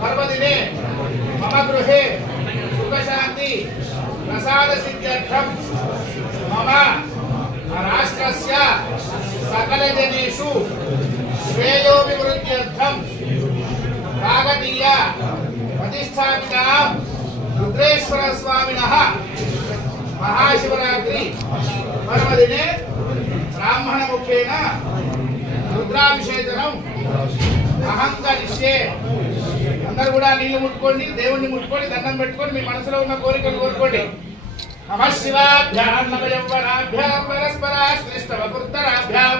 पर्वदिने मम गृहे सुखशान्ति प्रसाद सिद्ध्यर्थं मम राष्ट्रस्य सकलजनेषु श्रेयोभिवृद्ध्यर्थं काकतीय प्रतिष्ठापितां रुद्रेश्वर स्वामिनः महाशिवरात्रि पर्वदिने ब्राह्मण मुखेन रुद्राभिषेचनं అహంకరిష్యే. అందరూ కూడా నీళ్లు ముట్టుకోండి, దేవుణ్ణి ముట్టుకోండి, దండం పెట్టుకోండి, మీ మనసులో ఉన్న కోరికలు కోరుకోండి. నమః శివాభ్యాం నమః యవ్వనాభ్యాం పరస్పరాశ్లిష్టవపుత్తరాభ్యాం